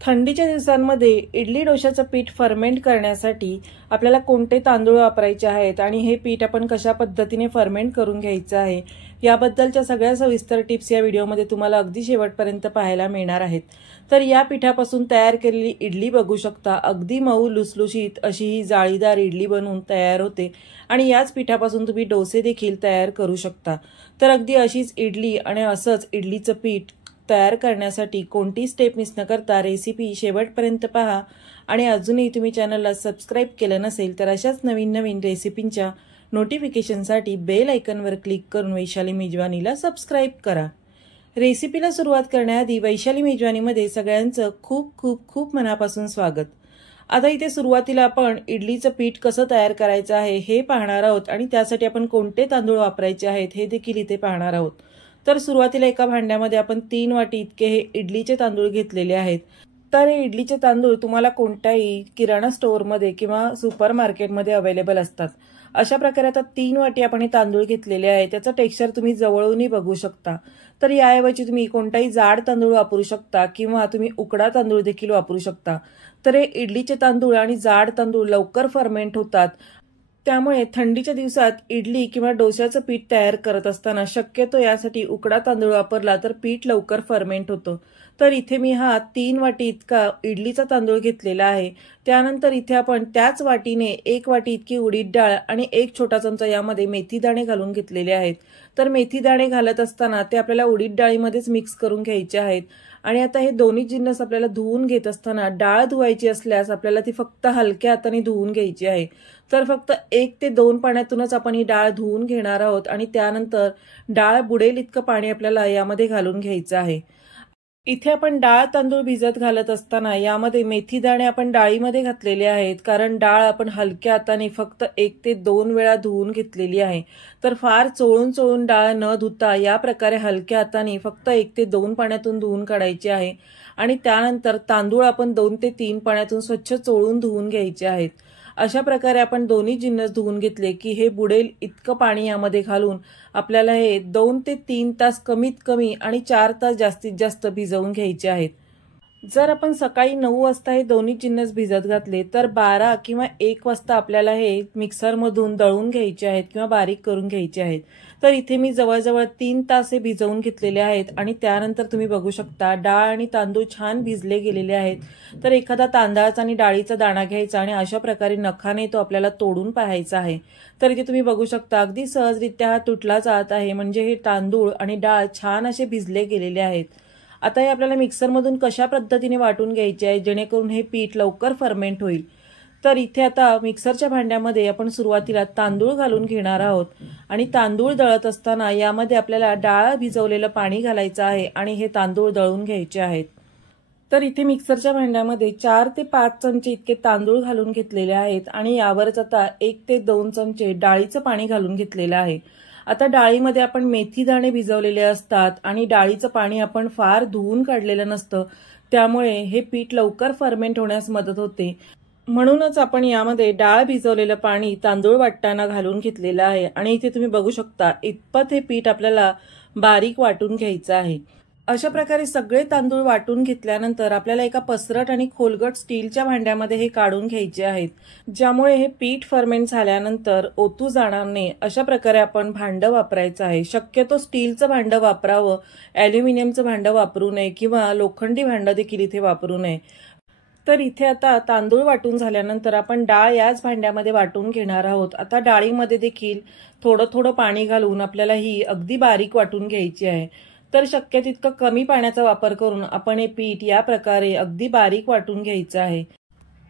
थंडीच्या दिवसांमध्ये इडली डोशाचं पीठ फर्मेंट करण्यासाठी आपल्याला कोणते तांदूळ वापरायचे आहेत आणि हे पीठ आपण कशा पद्धतीने फर्मेंट करून घ्यायचं आहे याबद्दलच्या सगळ्या सविस्तर टिप्स या व्हिडिओमध्ये तुम्हाला अगदी शेवटपर्यंत पाहायला मिळणार आहेत। तर या पिठापासून तयार केलेली इडली बघू शकता, अगदी मऊ लुसलुशीत अशी ही जाळीदार इडली बनवून तयार होते आणि याच पिठापासून तुम्ही डोसे देखील तयार करू शकता। तर अगदी अशीच इडली आणि असंच इडलीचं पीठ तयार करण्यासाठी कोणती स्टेप मिस न करता रेसिपी शेवटपर्यंत पहा आणि अजूनही तुम्ही चॅनलला सबस्क्राइब केलं नसेल तर अशाच नवीन नवीन रेसिपींच्या नोटिफिकेशनसाठी बेल आयकॉनवर क्लिक करून वैशाली मेजवानीला सबस्क्राइब करा। रेसिपीला सुरुवात करण्याआधी वैशाली मेजवानीमध्ये सगळ्यांचं खूप खूप खूप मनापासून स्वागत। आता इथे सुरुवातीला आपण इडलीचं पीठ कसं तयार करायचं आहे हे पाहणार आहोत आणि त्यासाठी आपण कोणते तांदूळ वापरायचे आहेत हे देखील इथे पाहणार आहोत। तर सुरुवातीला एका भांड्यामध्ये आपण 3 वाटी इतके हे इडलीचे तांदूळ घेतलेले आहेत। तर हे इडलीचे तांदूळ तुम्हाला कोणत्याही किराणा स्टोअरमध्ये किंवा सुपर मार्केटमध्ये अवेलेबल असतात। अशा प्रकारे आता 3 वाटी आपण हे तांदूळ घेतलेले आहे। त्याचं टेक्स्चर तुम्ही जवळूनही बघू शकता। तर याऐवजी तुम्ही कोणताही जाड तांदूळ वापरू शकता किंवा तुम्ही उकडा तांदूळ देखील वापरू शकता। तर हे इडलीचे तांदूळ आणि जाड तांदूळ लवकर फर्मेंट होतात, त्यामुळे थंडीच्या दिवसात इडली किंवा डोश्याचं पीठ तयार करत असताना शक्यतो यासाठी उकडा तांदूळ वापरला तर पीठ लवकर फर्मेंट होतं। तर इथे मी हा 3 वाटी इतका इडलीचा तांदूळ घेतलेला आहे। त्यानंतर इथे आपण त्याच वाटीने 1 वाटी इतकी उडीद डाळ आणि 1 छोटा चमचा यामध्ये मेथी दाणे घालून घेतलेले आहेत। तर मेथी दाणे घालत असताना ते आपल्याला उडीद डाळीमध्येच मिक्स करून घ्यायचे आहेत। आणि आता हे दोन्ही जिन्नस आपल्याला धुवून घेत असताना डाळ धुवायची असल्यास आपल्याला ती फक्त हलक्या हाताने धुवून घ्यायची आहे। तर फक्त 1 ते 2 पाण्यातूनच आपण ही डाळ धुवून घेणार आहोत आणि त्यानंतर डाळ बुडेल इतकं पाणी आपल्याला यामध्ये घालून घ्यायचं आहे। इथे आपण डाळ तांदूळ भिजत घालत असताना यामध्ये मेथी दाणे आपण डाळीमध्ये घातलेले आहेत, कारण डाळ आपण हलक्या हाताने फक्त 1 ते 2 वेळा धुवून घेतलेली आहे। तर फार चोळून चोळून डाळ न धुता या प्रकारे हलक्या हाताने फक्त 1 ते 2 पाण्यातून धुवून काढायची आहे आणि त्यानंतर तांदूळ आपण 2 ते 3 पाण्यातून स्वच्छ चोळून धुवून घ्यायचे आहेत। अशा प्रकारे आपण दोन्ही जिन्नस धुवून घेतले की हे बुडेल इतकं पाणी यामध्ये घालून आपल्याला हे 2 ते 3 तास कमीत कमी आणि 4 तास जास्तीत जास्त भिजवून घ्यायचे आहेत। जर आपण सकाळी 9 वाजता हे दोन्ही जिन्नस भिजत घातले तर 12 किंवा 1 वाजता आपल्याला हे मिक्सरमधून दळून घ्यायचे आहेत किंवा बारीक करून घ्यायचे आहेत। तर इथे मी जवळजवळ 3 तास हे भिजवून घेतलेले आहेत आणि त्यानंतर तुम्ही बघू शकता डाळ आणि तांदूळ छान भिजले गेलेले आहेत। तर एखादा तांदळाचा आणि डाळीचा दाणा घ्यायचा आणि अशा प्रकारे नखाने तो आपल्याला तोडून पाहायचा आहे। तर इथे तुम्ही बघू शकता अगदी सहजरित्या हा तुटला जात आहे, म्हणजे हे तांदूळ आणि डाळ छान असे भिजले गेलेले आहेत। आता हे आपल्याला मिक्सरमधून कशा पद्धतीने वाटून घ्यायचे आहे जेणेकरून हे पीठ लवकर फर्मेंट होईल। तर इथे आता मिक्सरच्या भांड्यामध्ये आपण सुरुवातीला तांदूळ घालून घेणार आहोत आणि तांदूळ दळत असताना यामध्ये आपल्याला डाळ भिजवलेलं पाणी घालायचं आहे आणि हे तांदूळ दळून घ्यायचे आहेत। तर इथे मिक्सरच्या भांड्यामध्ये 4 ते 5 चमचे इतके तांदूळ घालून घेतलेले आहेत आणि यावरच आता 1 ते 2 चमचे डाळीचं पाणी घालून घेतलेलं आहे। आता डाळीमध्ये आपण मेथी दाणे भिजवलेले असतात आणि डाळीचं पाणी आपण फार धुवून काढलेलं नसतं, त्यामुळे हे पीठ लवकर फर्मेंट होण्यास मदत होते। म्हणूनच आपण यामध्ये डाळ भिजवलेलं पाणी तांदूळ वाटताना घालून घेतलेलं आहे आणि इथे तुम्ही बघू शकता इतपत हे पीठ आपल्याला बारीक वाटून घ्यायचं आहे। अशा प्रकारे सगळे तांदूळ वाटून घेतल्यानंतर आपल्याला एका पसरट आणि खोलगट स्टीलच्या भांड्यामध्ये हे काढून घ्यायचे आहेत, ज्यामुळे हे पीठ फर्मेंट झाल्यानंतर ओतू जाणार नाही। अशा प्रकारे आपण भांडं वापरायचं आहे। शक्यतो स्टीलचं भांडं वापरावं, ॲल्युमिनियमचं भांडं वापरू नये किंवा लोखंडी भांडं देखील इथे वापरू नये। तर इथे आता तांदूळ वाटून झाल्यानंतर आपण डाळ याच भांड्यामध्ये वाटून घेणार आहोत। आता डाळीमध्ये देखील थोडं थोडं पाणी घालून आपल्याला ही अगदी बारीक वाटून घ्यायची आहे। तर शक्य तितकं कमी पाण्याचा वापर करून आपण हे पीठ या प्रकारे अगदी बारीक वाटून घ्यायचं आहे।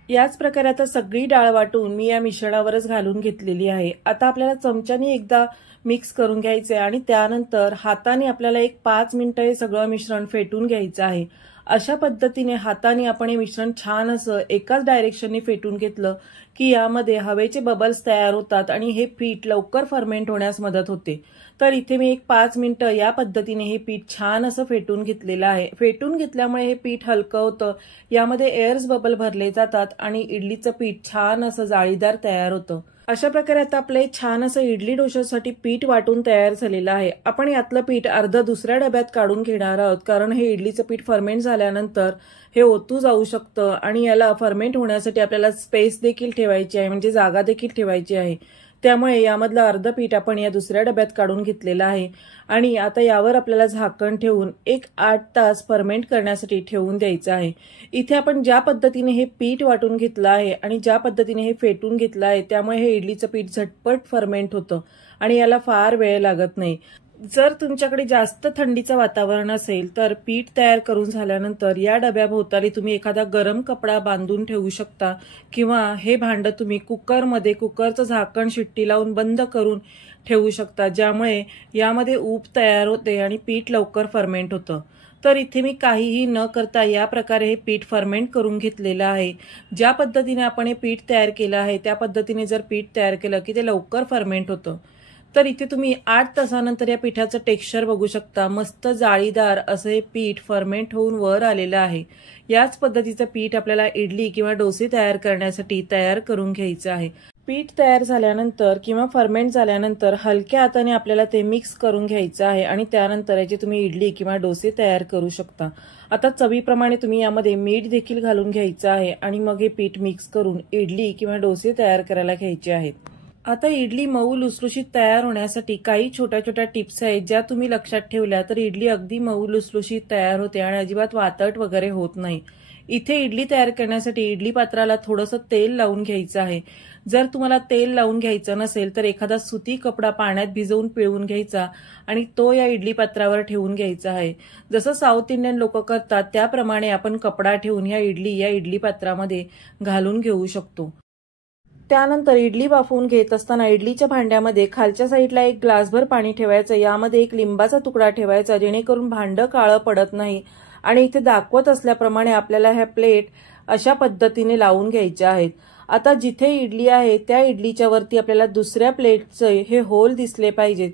याच प्रकारे आता सगळी डाळ वाटून मी या मिश्रणावरच घालून घेतलेली आहे। आता आपल्याला चमच्याने एकदा मिक्स करून घ्यायचे आणि त्यानंतर हाताने आपल्याला 5 मिनिटं हे सगळं मिश्रण फेटून घ्यायचं आहे। अशा पद्धतीने हाताने आपण हे मिश्रण छान असं एकाच डायरेक्शनने फेटून घेतलं की यामध्ये हवेचे बबल्स तयार होतात आणि हे पीठ लवकर फर्मेंट होण्यास मदत होते। तर इथे मी 5 मिनिटं या पद्धतीने हे पीठ छान असं फेटून घेतलेलं आहे। फेटून घेतल्यामुळे हे पीठ हलकं होतं, यामध्ये एअर्स बबल भरले जातात आणि इडलीचं पीठ छान असं जाळीदार तयार होतं। अशा प्रकारे आता आपले छान असं इडली डोशासाठी पीठ वाटून तयार झालेलं आहे। आपण यातलं पीठ अर्ध दुसऱ्या डब्यात काढून घेणार आहोत, कारण हे इडलीचं पीठ फर्मेंट झाल्यानंतर हे ओतू जाऊ शकतं आणि याला फर्मेंट होण्यासाठी आपल्याला स्पेस देखील ठेवायची आहे, म्हणजे जागा देखील ठेवायची आहे. त्यामुळे यामधलं अर्ध पीठ आपण या दुसऱ्या डब्यात काढून घेतलेलं आहे आणि आता यावर आपल्याला झाकण ठेवून 8 तास फर्मेंट करण्यासाठी ठेवून द्यायचं आहे. इथे आपण ज्या पद्धतीने हे पीठ वाटून घेतलं आहे आणि ज्या पद्धतीने हे फेटून घेतलं आहे त्यामुळे हे इडलीचं पीठ झटपट फर्मेंट होतं आणि याला फार वेळ लागत नाही. जर तुमच्याकडे जास्त थंडीचं वातावरण असेल तर पीठ तयार करून झाल्यानंतर या डब्याभोवताली तुम्ही एखादा गरम कपडा बांधून ठेवू शकता किंवा हे भांडं तुम्ही कुकरचं झाकण शिट्टी लावून बंद करून ठेवू शकता, ज्यामुळे यामध्ये ऊब तयार होते आणि पीठ लवकर फर्मेंट होतं. तर इथे मी काहीही न करता या प्रकारे हे पीठ फर्मेंट करून घेतलेलं आहे. ज्या पद्धतीने आपण हे पीठ तयार केलं आहे त्या पद्धतीने जर पीठ तयार केलं की ते लवकर फर्मेंट होतं. तर इथे तुम्ही 8 तासानंतर या पिठाचं टेक्स्चर बघू शकता. मस्त जाळीदार असं हे पीठ फर्मेंट होऊन वर आलेलं आहे. याच पद्धतीचं पीठ आपल्याला इडली किंवा डोसे तयार करण्यासाठी तयार करून घ्यायचं आहे. पीठ तयार झाल्यानंतर किंवा फर्मेंट झाल्यानंतर हलक्या हाताने आपल्याला ते मिक्स करून घ्यायचं आहे आणि त्यानंतर याचे तुम्ही इडली किंवा डोसे तयार करू शकता. आता चवीप्रमाणे तुम्ही यामध्ये मीठ देखील घालून घ्यायचं आहे आणि मग हे पीठ मिक्स करून इडली किंवा डोसे तयार करायला घ्यायचे आहेत. आता इडली मऊ लुसलुशीत तयार होण्यासाठी काही छोट्या छोट्या टिप्स आहेत ज्या तुम्ही लक्षात ठेवल्या तर इडली अगदी मऊ लुसलुशीत तयार होते आणि अजिबात वातट वगैरे होत नाही. इथे इडली तयार करण्यासाठी इडली पात्राला थोडंसं तेल लावून घ्यायचं आहे. जर तुम्हाला तेल लावून घ्यायचं नसेल तर एखादा सुती कपडा पाण्यात भिजवून पिळून घ्यायचा आणि तो या इडली पात्रावर ठेवून घ्यायचा आहे. जसं साऊथ इंडियन लोक करतात त्याप्रमाणे आपण कपडा ठेवून या इडली पात्रामध्ये घालून घेऊ शकतो. त्यानंतर इडली वाफवून घेत असताना इडलीच्या भांड्यामध्ये खालच्या साईडला एक ग्लासभर पाणी ठेवायचं. यामध्ये एक लिंबाचा तुकडा ठेवायचा जेणेकरून भांडं काळं पडत नाही आणि इथे दाखवत असल्याप्रमाणे आपल्याला ह्या प्लेट अशा पद्धतीने लावून घ्यायच्या आहेत. आता जिथे इडली आहे त्या इडलीच्या वरती आपल्याला दुसऱ्या प्लेटचे हे होल दिसले पाहिजेत.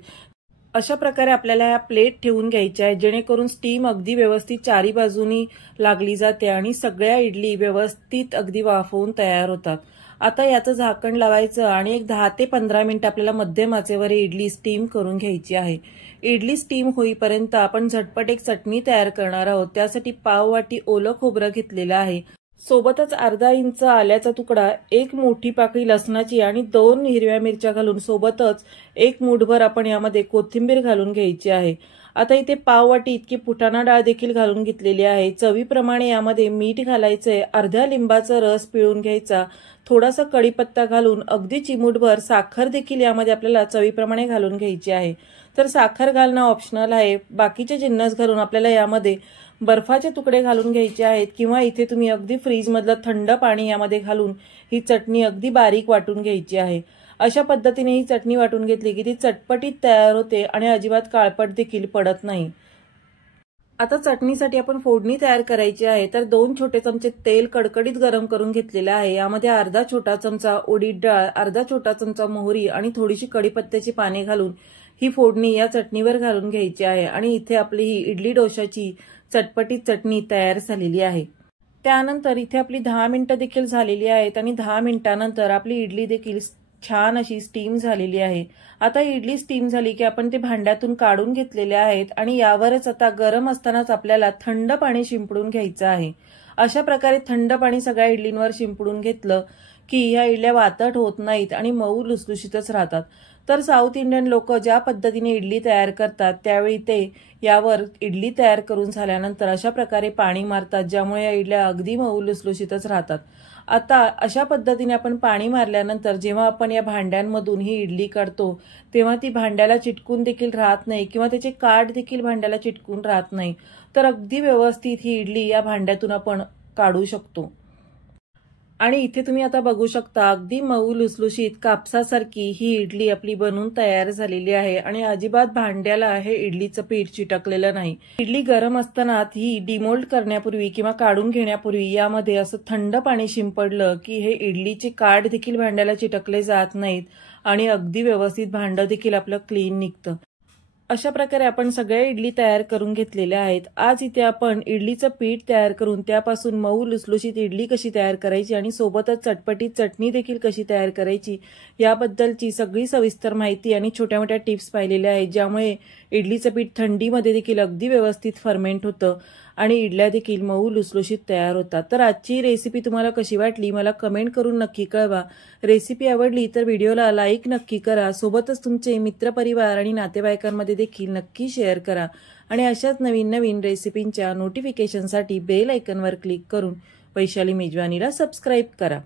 अशा प्रकारे आपल्याला या प्लेट ठेवून घ्यायच्या आहेत जेणेकरून स्टीम अगदी व्यवस्थित चारी बाजूनी लागली जाते आणि सगळ्या इडली व्यवस्थित अगदी वाफवून तयार होतात. आता याचं झाकण लावायचं आणि एक 10 ते 15 मिनिट आपल्याला मध्यम आचेवर इडली स्टीम करून घ्यायची आहे. इडली स्टीम होईपर्यंत आपण झटपट एक चटणी तयार करणार आहोत. त्यासाठी पाव वाटी ओलं खोबरं घेतलेलं आहे. सोबतच अर्धा इंच आल्याचा तुकडा, एक मोठी पाकळी लसणाची आणि 2 हिरव्या मिरच्या घालून सोबतच एक मूठभर आपण यामध्ये कोथिंबीर घालून घ्यायची आहे. आता इथे पाव वाटी इतकी फुटाणा डाळ देखील घालून घेतलेली आहे. चवीप्रमाणे यामध्ये मीठ घालायचंय, अर्ध्या लिंबाचा रस पिळून घ्यायचा, थोडासा कढीपत्ता घालून अगदी चिमूटभर साखर देखील यामध्ये आपल्याला चवीप्रमाणे घालून घ्यायची आहे. तर साखर घालणं ऑप्शनल आहे. बाकीचे जिन्नस घालून आपल्याला यामध्ये बर्फाचे तुकडे घालून घ्यायचे आहेत किंवा इथे तुम्ही अगदी फ्रीजमधलं थंड पाणी यामध्ये घालून ही चटणी अगदी बारीक वाटून घ्यायची आहे. अशा पद्धतीने ही चटणी वाटून घेतली की ती चटपटीत तयार होते आणि अजिबात काळपट देखील पडत नाही. आता चटणीसाठी आपण फोडणी तयार करायची आहे. तर 2 छोटे चमचे तेल कडकडीत गरम करून घेतलेले आहे. यामध्ये अर्धा छोटा चमचा उडीद डाळ, अर्धा छोटा चमचा मोहरी आणि थोडीशी कढीपत्त्याची पाने घालून ही फोडणी या चटणीवर घालून घ्यायची आहे आणि इथे आपली ही इडली डोशाची चटपटीत चटणी तयार झालेली आहे. त्यानंतर इथे आपली 10 मिनिटं देखील झालेली आहेत आणि 10 मिनिटांनंतर आपली इडली देखील छान अशी स्टीम झालेली आहे. आता इडली स्टीम झाली की आपण ते भांड्यातून काढून घेतलेले आहेत आणि यावरच आता गरम असतानाच आपल्याला थंड पाणी शिंपडून घ्यायचं आहे. अशा प्रकारे थंड पाणी सगळ्या इडलींवर शिंपडून घेतलं की ह्या इडल्या वातट होत नाहीत आणि मऊ लुसलुशीतच राहतात. तर साऊथ इंडियन लोक ज्या पद्धतीने इडली तयार करतात त्यावेळी ते यावर इडली तयार करून झाल्यानंतर अशा प्रकारे पाणी मारतात, ज्यामुळे या इडल्या अगदी मऊ लुसलुशीतच राहतात. आता अशा पद्धतीने आपण पाणी मारल्यानंतर जेव्हा आपण या भांड्यांमधून ही इडली काढतो तेव्हा ती भांड्याला चिटकून देखील राहत नाही किंवा त्याचे काठ देखील भांड्याला चिटकून राहत नाही. तर अगदी व्यवस्थित ही इडली या भांड्यातून आपण काढू शकतो. आणि इथे तुम्ही आता बघू शकता अगदी मऊ लुसलुशीत कापसासारखी ही इडली आपली बनून तयार झालेली आहे आणि अजिबात भांड्याला हे इडलीचं पीठ चिटकलेलं नाही. इडली गरम असताना ही डिमोल्ड करण्यापूर्वी किंवा काढून घेण्यापूर्वी यामध्ये असं थंड पाणी शिंपडलं की हे इडलीचे काठ देखील भांड्याला चिटकले जात नाहीत आणि अगदी व्यवस्थित भांडं देखील आपलं क्लीन निघतं. अशा प्रकारे आपण सगळ्या इडली तयार करून घेतलेल्या आहेत. आज इथे आपण इडलीचं पीठ तयार करून त्यापासून मऊ लुसलुशीत इडली कशी तयार करायची आणि सोबतच चटपटीत चटणी देखील कशी तयार करायची याबद्दलची सगळी सविस्तर माहिती आणि छोट्या मोठ्या टिप्स पाहिलेल्या आहेत, ज्यामुळे इडलीचं पीठ थंडीमध्ये देखील अगदी व्यवस्थित फर्मेंट होतं आणि इडल्या देखील मऊ लुसलुशीत तयार होतात। तर आजची रेसिपी तुम्हाला कशी वाटली मला कमेंट करून नक्की कळवा। रेसिपी आवडली तर व्हिडिओला लाईक नक्की करा, सोबतच तुमचे मित्रपरिवार आणि नातेवाईकांमध्ये देखील नक्की शेअर करा आणि अशाच नवीन नवीन रेसिपींच्या नोटिफिकेशनसाठी बेल आयकॉनवर क्लिक करून वैशाली मेजवानीला सबस्क्राईब करा।